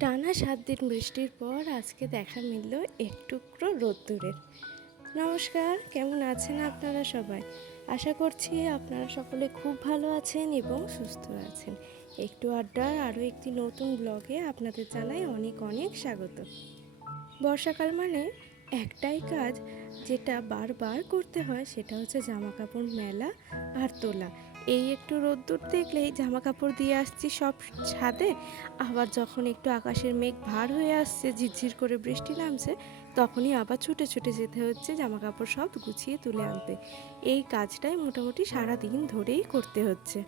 টানা সাত দিন বৃষ্টির পর আজকে দেখা মিলল একটুকরো রোদ্দুরের। নমস্কার, কেমন আছেন আপনারা সবাই? আশা করছি আপনারা সকলে খুব ভালো আছেন এবং সুস্থ আছেন। একটু আড্ডার আরও একটি নতুন ব্লগে আপনাদের জানাই অনেক অনেক স্বাগত। বর্ষাকাল মানে একটাই কাজ, যেটা বারবার করতে হয়, সেটা হচ্ছে জামা কাপড় মেলা আর তোলা। এই একটু রোদ্দুর দেখলেই জামা কাপড় দিয়ে আসছি সব ছাদে। আবার যখন একটু আকাশের মেঘ ভার হয়ে আসছে, ঝিরঝির করে বৃষ্টি নামছে, তখনই আবার ছুটে ছুটে যেতে হচ্ছে জামা কাপড় সব গুছিয়ে তুলে আনতে। এই কাজটাই মোটামুটি সারাদিন ধরেই করতে হচ্ছে।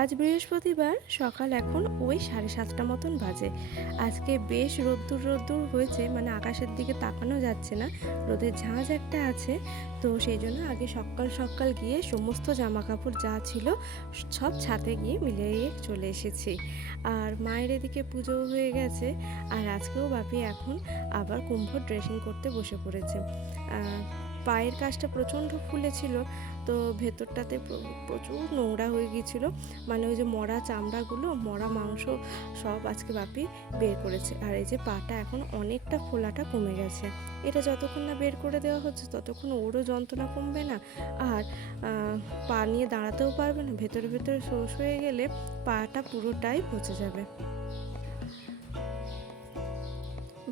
আজ বৃহস্পতিবার, সকাল এখন ওই সাড়ে সাতটা মতন বাজে। আজকে বেশ রোদ্দুর রোদ্দুর হয়েছে মানে আকাশের দিকে তাকানো যাচ্ছে না। রোদের ঝাঁঝ একটা আছে, তো সেই জন্য আগে সকাল সকাল গিয়ে সমস্ত জামা কাপড় যা ছিল সব ছাদে গিয়ে মিলিয়ে চলে এসেছি। আর মায়ের এদিকে পুজো হয়ে গেছে, আর আজকেও বাপি এখন আবার কুম্ভ ড্রেসিং করতে বসে পড়েছে। পায়ের কাজটা প্রচণ্ড ফুলেছিল তো ভেতরটাতে প্রচুর নোংরা হয়ে গিয়েছিল। মানে ওই যে মরা চামড়াগুলো, মরা মাংস সব আজকে বাপি বের করেছে। আর এই যে পাটা এখন অনেকটা ফোলাটা কমে গেছে। এটা যতক্ষণ না বের করে দেওয়া হচ্ছে, ততক্ষণ ওরও যন্ত্রণা কমবে না। আর পা নিয়ে দাঁড়াতেও পারবে না। ভেতরে ভেতরে শোষ হয়ে গেলে পাটা পুরোটাই পচে যাবে।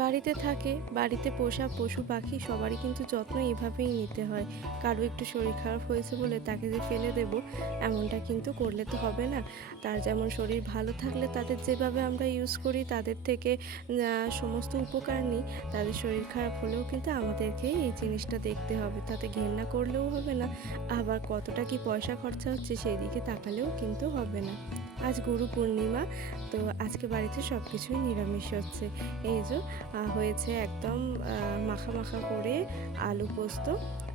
বাড়িতে থাকে, বাড়িতে পোষা পশু পাখি সবারই কিন্তু যত্ন এভাবেই নিতে হয়। কারও একটু শরীর খারাপ হয়েছে বলে তাকে যে ফেলে দেব, এমনটা কিন্তু করলে তো হবে না। তার যেমন শরীর ভালো থাকলে তাদের যেভাবে আমরা ইউজ করি, তাদের থেকে সমস্ত উপকার নিই, তাদের শরীর খারাপ হলেও কিন্তু আমাদেরকেই এই জিনিসটা দেখতে হবে। তাতে ঘেন্না করলেও হবে না, আবার কতটা কি পয়সা খরচা হচ্ছে সেই দিকে তাকালেও কিন্তু হবে না। আজ গুরু পূর্ণিমা, তো আজকে বাড়িতে সব কিছুই নিরামিষ হচ্ছে। এই যে হয়েছে একদম মাখা মাখা করে আলু পোস্ত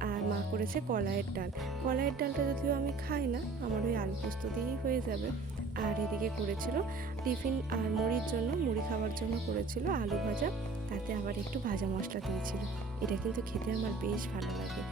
আর মা করেছে কলাইয়ের ডাল। কলাইয়ের ডালটা যদিও আমি খাই না, আমার ওই আলু পোস্ত দিয়েই হয়ে যাবে। আর এদিকে করেছিল টিফিন আর মুড়ির জন্য, মুড়ি খাওয়ার জন্য করেছিল আলু ভাজা। তাতে আবার একটু ভাজা মশলা দিয়েছিল। এটা কিন্তু খেতে আমার বেশ ভালো লাগে।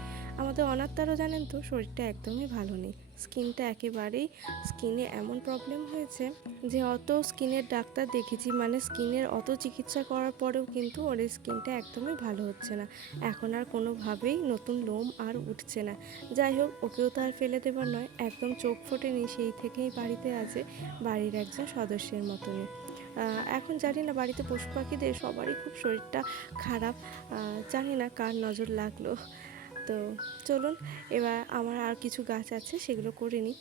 আমাদের অনাত্মারও জানেন তো, শরীরটা একদমই ভালো নেই। স্কিনটা একেবারেই, স্কিনে এমন প্রবলেম হয়েছে যে অত স্কিনের ডাক্তার দেখেছি মানে স্কিনের অত চিকিৎসা করার পরেও কিন্তু ওর স্কিনটা একদমই ভালো হচ্ছে না। এখন আর কোনোভাবেই নতুন লোম আর উঠছে না। যাই হোক, ওকেও তো আর ফেলে দেবার নয়, একদম চোখ ফোটেনি, সেই থেকেই বাড়িতে আছে, বাড়ির একজন সদস্যের মতনই। এখন জানি না, বাড়িতে পশু পাখিদের সবারই খুব শরীরটা খারাপ। জানি না কার নজর লাগল। তো চলুন, এবার আমার আর কিছু গাছ আছে, সেগুলো করে নিই।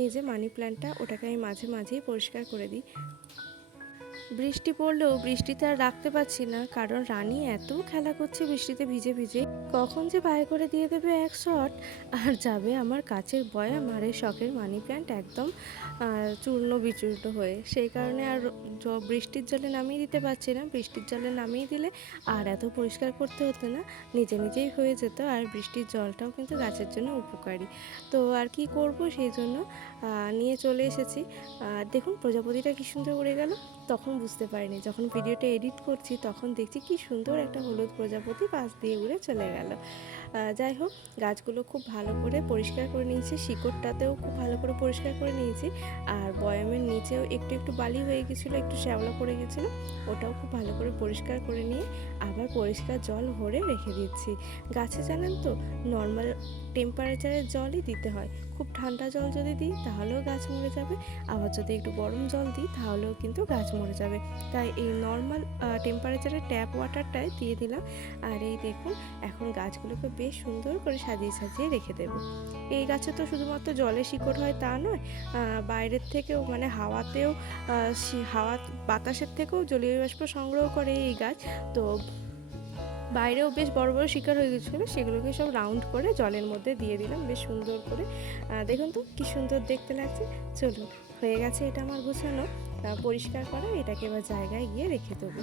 এই যে মানি প্ল্যান্টটা ওটাকে আমি মাঝে মাঝেই পরিষ্কার করে দিই। বৃষ্টি পড়লেও বৃষ্টিতে আর রাখতে পারছি না, কারণ রানী এত খেলা করছে বৃষ্টিতে ভিজে ভিজে। কখন যে পায়ে করে দিয়ে দেবে এক শট, আর যাবে আমার কাছের বয়া মারের শখের মানি প্ল্যান্ট একদম চূর্ণ বিচূর্ণ হয়ে। সেই কারণে আর বৃষ্টির জলে নামিয়ে দিতে পারছি না। বৃষ্টির জলে নামিয়ে দিলে আর এত পরিষ্কার করতে হতো না, নিজে নিজেই হয়ে যেত। আর বৃষ্টির জলটাও কিন্তু গাছের জন্য উপকারী। তো আর কি করব সেই জন্য নিয়ে চলে এসেছি। দেখুন প্রজাপতিটা কি সুন্দর উড়ে গেল। তখন বুঝতে পারিনি। যখন ভিডিওটা এডিট করছি, তখন দেখছি কি সুন্দর একটা হলুদ প্রজাপতি পাশ দিয়ে উড়ে চলে গেল। যাই হোক, গাছগুলো খুব ভালো করে পরিষ্কার করে নিয়েছি, শিকড়টাতেও খুব ভালো করে পরিষ্কার করে নিয়েছি, আর বয়ামের নিচেও একটু একটু বালি হয়ে গেছিল, একটু শ্যাওলা পড়ে গেছিল, ওটাও খুব ভালো করে পরিষ্কার করে নিয়ে আবার পরিষ্কার জল ভরে রেখে দিচ্ছি। গাছে জানেন তো নর্মাল টেম্পারেচারের জলই দিতে হয়। খুব ঠান্ডা জল যদি দিই, তাহলেও গাছ মরে যাবে। আবার যদি একটু গরম জল দিই, তাহলেও কিন্তু গাছ মরে যাবে। তাই এই নর্মাল টেম্পারেচারের ট্যাপ ওয়াটারটাই দিয়ে দিলাম। আর এই দেখুন, এখন গাছগুলোকে বেশ সুন্দর করে সাজিয়ে সাজিয়ে রেখে দেবো। এই গাছে তো শুধুমাত্র জলে শিকড় হয় তা নয় বাইরের থেকেও মানে হাওয়াতেও হাওয়া বাতাসের থেকেও জলীয় বাষ্প সংগ্রহ করে এই গাছ। তো বাইরেও বেশ বড় বড় শিকার হয়ে গেছিল, সেগুলোকে সব রাউন্ড করে জলের মধ্যে দিয়ে দিলাম, বেশ সুন্দর করে। দেখুন তো, কী সুন্দর দেখতে লাগছে। চলুন, হয়ে গেছে এটা আমার গোছানো। পরিষ্কার করা, এটাকে এবার জায়গায় গিয়ে রেখে দেবো।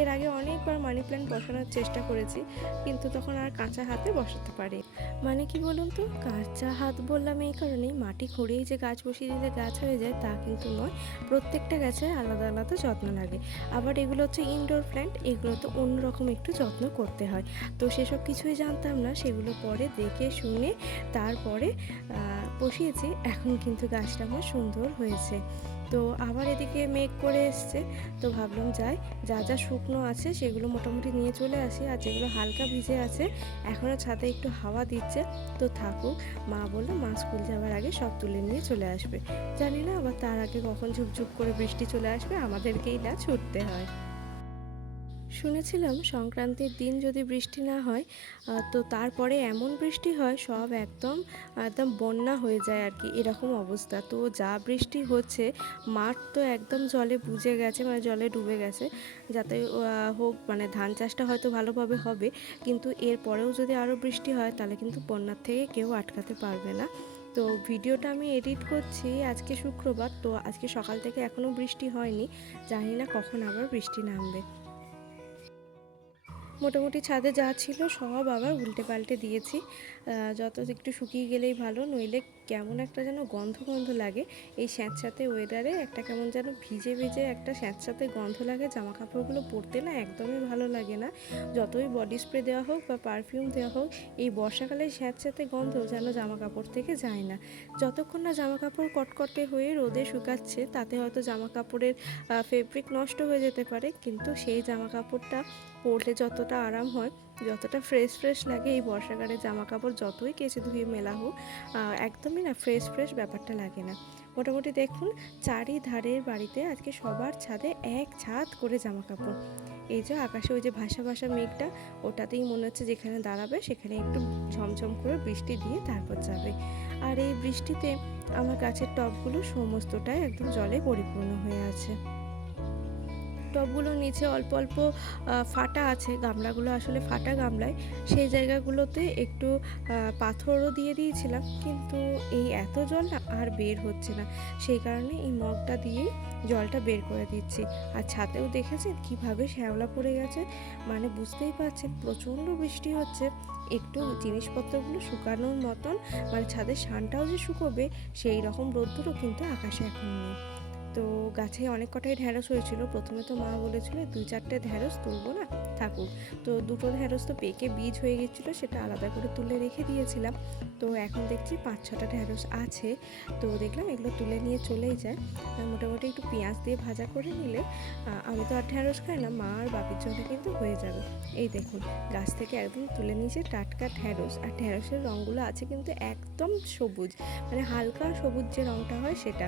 এর আগে অনেকবার মানি প্ল্যান্ট বসানোর চেষ্টা করেছি, কিন্তু তখন আর কাঁচা হাতে বসাতে পারি মানে কি বলুন তো? কাঁচা হাত বললাম এই কারণেই, মাটি খুঁড়েই যে গাছ বসিয়ে দিলে গাছ হয়ে যায়, তা কিন্তু নয়। প্রত্যেকটা গাছে আলাদা আলাদা যত্ন লাগে। আবার এগুলো হচ্ছে ইনডোর প্ল্যান্ট এগুলো তো অন্যরকম একটু যত্ন করতে হয়। তো সেসব কিছুই জানতাম না, সেগুলো পরে দেখে শুনে, তারপরে বসিয়েছি, এখন কিন্তু গাছটা আমার সুন্দর হয়েছে। তো আবার এদিকে মেঘ করে এসছে, তো ভাবলাম যাই, যা যা শুকনো আছে সেগুলো মোটামুটি নিয়ে চলে আসি, আর যেগুলো হালকা ভিজে আছে এখনও ছাদে একটু হাওয়া দিচ্ছে, তো থাকুক, মা বলল মা স্কুল যাওয়ার আগে সব তুলে নিয়ে চলে আসবে। জানি না আবার তার আগে কখন ঝুপঝুপ করে বৃষ্টি চলে আসবে, আমাদেরকেই না ছুটতে হয়। শুনেছিলাম সংক্রান্তির দিন যদি বৃষ্টি না হয় তো তারপরে এমন বৃষ্টি হয়, সব একদম একদম বন্যা হয়ে যায় আর কি, এরকম অবস্থা। তো যা বৃষ্টি হচ্ছে, মাঠ তো একদম জলে বুঝে গেছে মানে জলে ডুবে গেছে, যাতে হোক মানে ধান চাষটা হয়তো ভালোভাবে হবে, কিন্তু এর পরেও যদি আরও বৃষ্টি হয়, তাহলে কিন্তু বন্যার থেকে কেউ আটকাতে পারবে না। তো ভিডিওটা আমি এডিট করছি আজকে শুক্রবার, তো আজকে সকাল থেকে এখনও বৃষ্টি হয়নি, জানি না কখন আবার বৃষ্টি নামবে। মোটামুটি ছাদে যা ছিল সব আবার উল্টে পাল্টে দিয়েছি। যত একটু শুকিয়ে গেলেই ভালো, নইলে কেমন একটা যেন গন্ধ গন্ধ লাগে। এই স্যাঁতস্যাঁতে ওয়েদারে একটা কেমন যেন ভিজে ভিজে একটা স্যাঁতস্যাঁতে গন্ধ লাগে। জামা কাপড়গুলো পরতে না একদমই ভালো লাগে না। যতই বডি স্প্রে দেওয়া হোক বা পারফিউম দেওয়া হোক, এই বর্ষাকালে স্যাঁতস্যাঁতে গন্ধ যেন জামা কাপড় থেকে যায় না। যতক্ষণ না জামা কাপড় কটকটে হয়ে রোদে শুকাচ্ছে, তাতে হয়তো জামা কাপড়ের ফেব্রিক নষ্ট হয়ে যেতে পারে। কিন্তু সেই জামা কাপড়টা পরলে যতটা আরাম হয় যতটা ফ্রেশ ফ্রেশ লাগে এই বর্ষাকালে জামা কাপড় যতই কেচে ধুয়ে মেলা হোক একদমই না ফ্রেশ ফ্রেশ ব্যাপারটা লাগে না। মোটামুটি দেখুন, চারিধারের বাড়িতে আজকে সবার ছাদে এক ছাদ করে জামা কাপড় এই যে আকাশে ওই যে ভাসা ভাসা মেঘটা, ওটাতেই মনে হচ্ছে যেখানে দাঁড়াবে সেখানে একটু ঝমঝম করে বৃষ্টি দিয়ে তারপর যাবে। আর এই বৃষ্টিতে আমার গাছের টবগুলো সমস্তটাই একদম জলে পরিপূর্ণ হয়ে আছে। টবগুলোর নিচে অল্প অল্প ফাটা আছে, গামলাগুলো আসলে ফাটা গামলায়। সেই জায়গাগুলোতে একটু পাথরও দিয়ে দিয়েছিলাম, কিন্তু এই এত জল না আর বের হচ্ছে না। সেই কারণে এই মগটা দিয়ে জলটা বের করে দিচ্ছি। আর ছাতেও দেখেছেন কীভাবে শ্যাওলা পড়ে গেছে? মানে বুঝতেই পারছেন, প্রচণ্ড বৃষ্টি হচ্ছে। একটু জিনিসপত্রগুলো শুকানোর মতন মানে ছাদের শানটাও যে শুকোবে, সেই রকম রোদ্দুরও কিন্তু আকাশে এখন নেই। তো গাছে অনেক কটাই ঢ্যাঁড়স হয়েছিল। প্রথমে তো মা বলেছিল দুই চারটে ঢ্যাঁড়স তুলবো না? থাকুক। তো দুটো ঢ্যাঁড়স তো পেকে বীজ হয়ে গেছিল, সেটা আলাদা করে তুলে রেখে দিয়েছিলাম। তো এখন দেখছি পাঁচ ছটা ঢ্যাঁড়স আছে। তো দেখলাম এগুলো তুলে নিয়ে চলেই যায়। মোটামুটি একটু পেঁয়াজ দিয়ে ভাজা করে নিলে আমি তো আর ঢ্যাঁড়স খাই না, মা আর বাপির জন্য কিন্তু হয়ে যাবে। এই দেখুন, গাছ থেকে একদম তুলে নিয়েছে টাটকা ঢ্যাঁড়স আর ঢ্যাঁড়সের রঙগুলো আছে কিন্তু একদম সবুজ মানে হালকা সবুজ যে রঙটা হয় সেটা।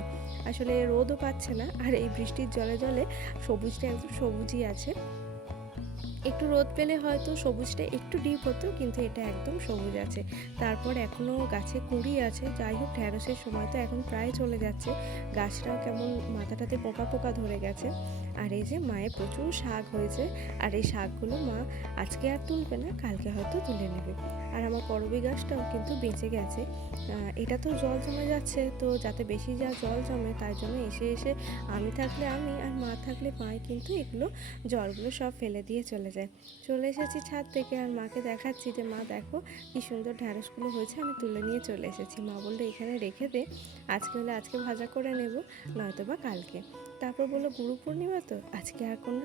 আসলে রোদও পাচ্ছে না, আর এই বৃষ্টির জলে জলে সবুজটা একদম সবুজই আছে। একটু রোদ পেলে হয়তো সবুজটা একটু ডিপ হতো, কিন্তু এটা একদম সবুজ আছে। তারপর এখনও গাছে কুড়ি আছে, যাই হোক ঢ্যাঁড়সের সময় তো এখন প্রায় চলে যাচ্ছে। গাছটাও কেমন মাথাটাতে পোকা পোকা ধরে গেছে। আর এই যে মায়ের প্রচুর শাক হয়েছে, আর এই শাকগুলো মা আজকে আর তুলবে না, কালকে হয়তো তুলে নেবে। আর আমার করবি গাছটাও কিন্তু বেঁচে গেছে। এটা তো জল জমে যাচ্ছে, তো যাতে বেশি যা জল জমে তাই জন্য এসে এসে আমি থাকলে আমি আর মা থাকলে মাই কিন্তু এগুলো জলগুলো সব ফেলে দিয়ে চলে যায়। চলে এসেছি ছাদ থেকে আর মাকে দেখাচ্ছি যে, মা দেখো কি সুন্দর ঢ্যাঁড়সগুলো হয়েছে, আমি তুলে নিয়ে চলে এসেছি। মা বলল, এখানে রেখে দে, আজকে হলে আজকে ভাজা করে নেব নয়তো বা কালকে। তারপর বলল, গুরু পূর্ণিমা তো, আজকে আর কোনো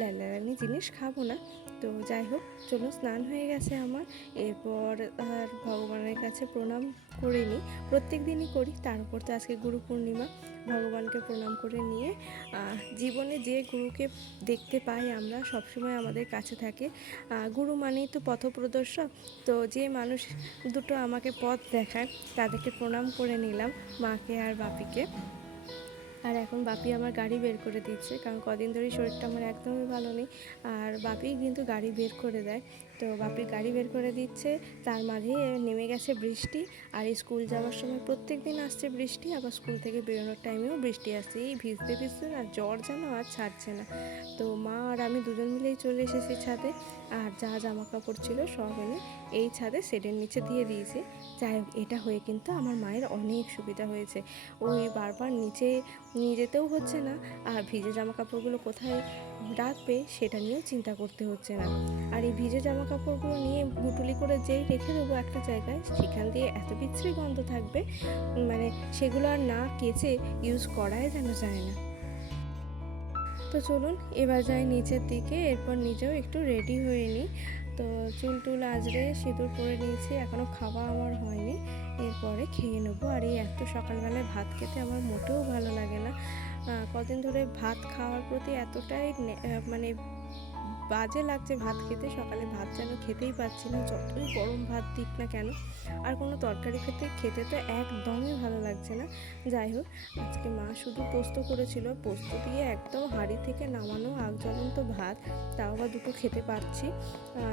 ল্যালারানি জিনিস খাব না। তো যাই হোক, চলো স্নান হয়ে গেছে আমার। এরপর আর ভগবানের কাছে প্রণাম করে নিই প্রত্যেক দিনই করি, তার উপর তো আজকে গুরু পূর্ণিমা। ভগবানকে প্রণাম করে নিয়ে জীবনে যে গুরুকে দেখতে পাই আমরা, সবসময় আমাদের কাছে থাকে। গুরু মানেই তো পথপ্রদর্শক। তো যে মানুষ দুটো আমাকে পথ দেখায়, তাদেরকে প্রণাম করে নিলাম, মাকে আর বাপিকে। আর এখন বাপি আমার গাড়ি বের করে দিচ্ছে, কারণ কদিন ধরেই শরীরটা আমার একদমই ভালো নেই। আর বাপি কিন্তু গাড়ি বের করে দেয়। তো বাপির গাড়ি বের করে দিচ্ছে, তার মাঝে নেমে গেছে বৃষ্টি, আর স্কুল যাওয়ার সময় প্রত্যেক দিন আসছে বৃষ্টি, আবার স্কুল থেকে বেরোনোর টাইমেও বৃষ্টি আসছে। এই ভিজতে ভিজতে না জ্বর যেন আর ছাড়ছে না। তো মা আর আমি দুজন মিলেই চলে এসেছি ছাদে, আর যা জামা কাপড় ছিল সব এনে এই ছাদে সেটের নিচে দিয়ে দিয়েছি। যাই হোক, এটা হয়ে কিন্তু আমার মায়ের অনেক সুবিধা হয়েছে। ওই বারবার নিচে নিয়ে যেতেও হচ্ছে না। আর ভিজে জামা কাপড়গুলো কোথায় রাখবে সেটা নিয়েও চিন্তা করতে হচ্ছে না। আর এই ভিজে জামা কাপড়গুলো নিয়ে মুটুলি করে যেই রেখে দেবো একটা জায়গায়, সেখান দিয়ে এত বিচ্ছিরি গন্ধ থাকবে মানে সেগুলো আর না কেচে ইউজ করাই যেন যায় না। তো চলুন, এবার যাই নিচের দিকে, এরপর নিজেও একটু রেডি হয়ে নিই। তো চুল টুল আজরে সিঁদুর পরে নিয়েছি এখনও খাওয়া আমার হয়নি। এরপরে খেয়ে নেব। আর এই এত সকালবেলায় ভাত খেতে আমার মোটেও ভালো লাগে না। কদিন ধরে ভাত খাওয়ার প্রতি এতটাই মানে বাজে লাগছে ভাত খেতে, সকালে ভাত যেন খেতেই পাচ্ছি না, যতই গরম ভাত দিক না কেন, আর কোনো তরকারি খেতে খেতে তো একদমই ভালো লাগছে না। যাই হোক, আজকে মা শুধু পোস্ত করেছিল, পোস্ত দিয়ে একদম হাঁড়ি থেকে নামানো আগ জ্বলন্ত ভাত, তাও আবার দুটো খেতে পারছি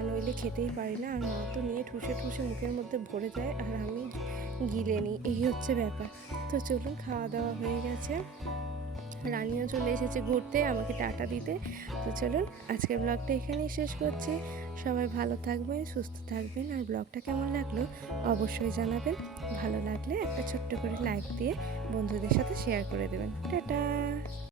নইলে খেতেই পারি না, আর মা তো নিয়ে ঠুসে ঠুসে মুখের মধ্যে ভরে যায়, আর আমি গিলে নিই, এই হচ্ছে ব্যাপার। তো চলুন খাওয়া দাওয়া হয়ে গেছে। রানিও চলে এসেছে ঘুরতে, আমাকে টাটা দিতে। তো চলুন, আজকের ব্লগটা এখানেই শেষ করছি। সবাই ভালো থাকবেন, সুস্থ থাকবেন, আর ব্লগটা কেমন লাগল অবশ্যই জানাবেন। ভালো লাগলে একটা ছোট্ট করে লাইক দিয়ে বন্ধুদের সাথে শেয়ার করে দেবেন। টাটা!